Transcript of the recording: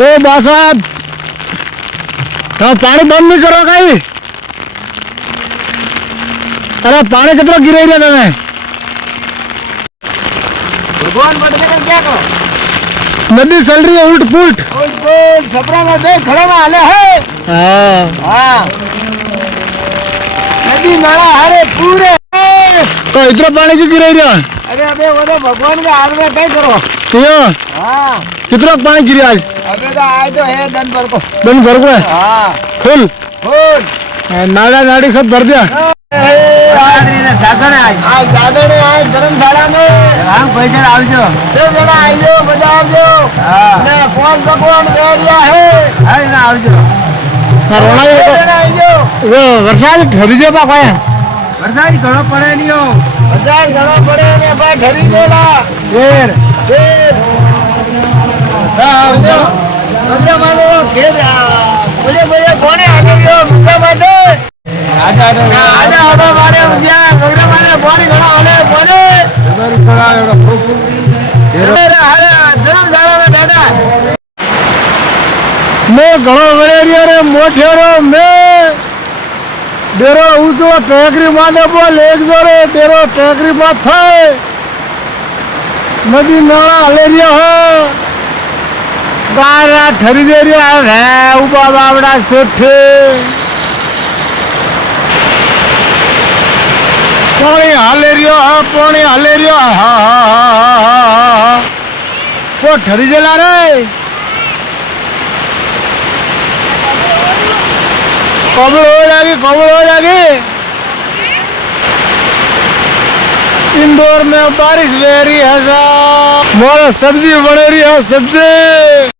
ओ बा साहब तो पानी बंद नहीं करो कहीं। अरे पानी कितना गिरे रहे तुम्हें भगवान बढ़ गए क्या करो। नदी चल रही है उल्ट पुल्ट सपरा में देख खड़े में हाले है। हाँ नदी नाला हरे पूरे तो इतना पानी क्यों गिरे रहा। अरे अबे वो तो भगवान के हाथ में कहीं करो। क्यों हाँ कितना पानी गिरे आज। अबे तो आए तो है दिन भर को। दिन भर को है हाँ फुल फुल नाड़ा नाड़ी सब भर दिया। जागरण आए धर्मशाला में हम पैसे आवजो सब जना आइयो बाजार जो ने फोन भगवान भेजिया है हां ना आवजो रोना जना आइयो वो वरसाद ठरी जे पा पाया वरसाद घणो पड़े नियो वरसाद घणो पड़े ने भाई ठरी देला फिर साहब बंदा मानो के बोले बोले कोने आगे गयो मुका माटे आजा आडो मारे मुझे बगरा मारे पानी घणो आले बोले इधर खड़ा एड़ा मेरा हरे धर्मशाला में बैठा मैं घणो वड़ेरिया रे मोठेरो मैं डेरो ऊंचो टेकरी माने बोल एक जोरे डेरो टेकरी माथ थाय नदी नाला हलेरिया हो गारा ठरी देरिया है उबा बावड़ा सेठे पानी हलेरिया है पानी हलेरिया हा वो ठरी जला रे कबल हो जाएगी। इंदौर में बारिश हो रही है मोर सब्जी बन रही है सब्जी।